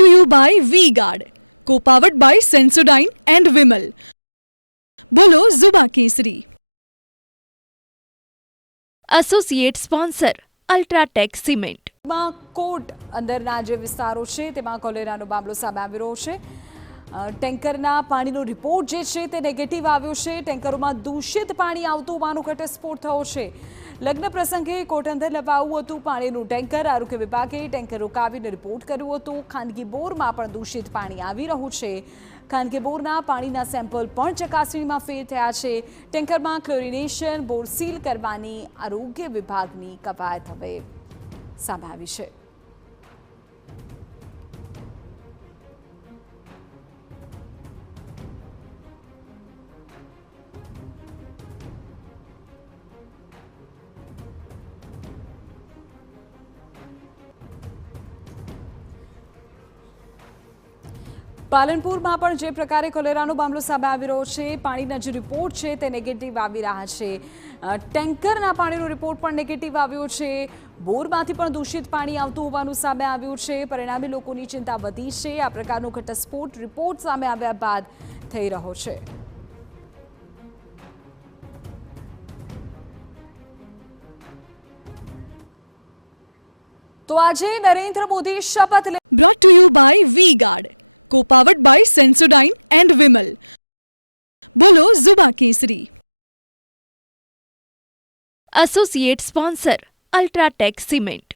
Care by Vega, powered by Sensodyne and Vinyl. Grow relentlessly. Associate sponsor UltraTech cement. કોટ અંદરના જે વિસ્તારો છે તેમાં કોલેરાનો મામલો સામે આવી રહ્યો છે. ટેન્કરના પાણીનો રિપોર્ટ જે છે તે નેગેટિવ આવ્યો છે. ટેન્કરોમાં દૂષિત પાણી આવતું હોવાનો ઘટસ્ફોટ થયો છે. લગ્ન પ્રસંગે કોટ અંદર લવાયું હતું પાણીનું ટેન્કર. આરોગ્ય વિભાગે ટેન્કર રોકાવીને રિપોર્ટ કર્યો હતો. ખાનગી બોરમાં પણ દૂષિત પાણી આવી રહ્યું છે. ખાનગી બોરના પાણીના સેમ્પલ પણ ચકાસણીમાં ફેલ થયા છે. ટેન્કરમાં ક્લોરિનેશન બોર સીલ કરવાની આરોગ્ય વિભાગની કવાયત હવે સામે આવી છે. પાલનપુરમાં પણ જે પ્રકારે કોલેરાનો મામલો સામે આવી રહ્યો છે, પાણીના જે રિપોર્ટ છે તે નેગેટિવ આવી રહ્યા છે. ટેન્કરના પાણીનો રિપોર્ટ પણ નેગેટિવ આવ્યો છે. બોરમાંથી પણ દૂષિત પાણી આવતું હોવાનું સામે આવ્યું છે. પરિણામે લોકોની ચિંતા વધી છે. આ પ્રકારનો ઘટસ્ફોટ રિપોર્ટ સામે આવ્યા બાદ થઈ રહ્યો છે. તો આજે નરેન્દ્ર મોદી શપથ લે Care by Vega, powered by Sensodyne and Vinyl. Grow relentlessly. Associate sponsor UltraTech cement.